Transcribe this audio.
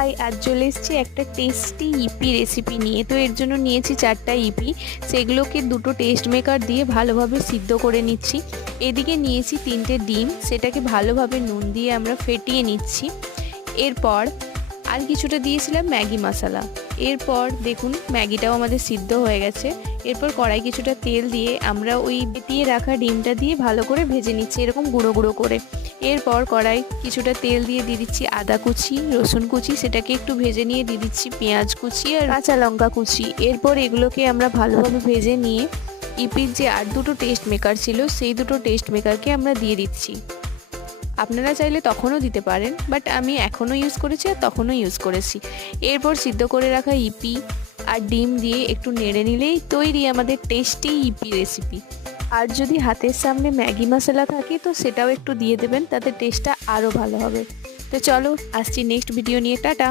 High, আজ চলে এসেছি একটা টেস্টি ইপি রেসিপি নিয়ে। তো এর জন্য নিয়েছি 4টা ইপি, সেগুলোকে দুটো টেস্ট মেকার দিয়ে ভালোভাবে সিদ্ধ করে নিচ্ছি। এদিকে নিয়েছি 3টে ডিম, সেটাকে ভালোভাবে নুন দিয়ে আমরা ফেটিয়ে নিচ্ছি। এরপর আর কিছুটা দিয়েছিলাম ম্যাগি মশলা। এরপর দেখুন ম্যাগিটাও আমাদের সিদ্ধ হয়ে গেছে। এরপর কড়াই কিছুটা তেল দিয়ে আমরা ওই ফেটিয়ে রাখা ডিমটা দিয়ে ভালো করে ভেজে নিচ্ছি, এরকম গুঁড়ো গুঁড়ো করে। এরপর কড়াই কিছুটা তেল দিয়ে দিচ্ছি আদা কুচি, রসুন কুচি, সেটাকে একটু ভেজে নিয়ে দিয়ে দিচ্ছি পেঁয়াজ কুচি আর কাঁচা লঙ্কা কুচি। এরপর এগুলোকে আমরা ভালোভাবে ভেজে নিয়ে ইপির যে আর দুটো টেস্ট মেকার ছিল সেই দুটো টেস্ট মেকারকে আমরা দিয়ে দিচ্ছি। আপনারা চাইলে তখনও দিতে পারেন, বাট আমি এখনও ইউজ করেছি আর তখনও ইউজ করেছি। এরপর সিদ্ধ করে রাখা ইপি আর ডিম দিয়ে একটু নেড়ে নিলেই তৈরি আমাদের টেস্টি ইপি রেসিপি। আর যদি হাতের সামনে ম্যাগি মশলা থাকে তো সেটাও একটু দিয়ে দেবেন, তাতে টেস্টটা আরও ভালো হবে। তো চলো, আসছি নেক্সট ভিডিও নিয়ে। টাটা।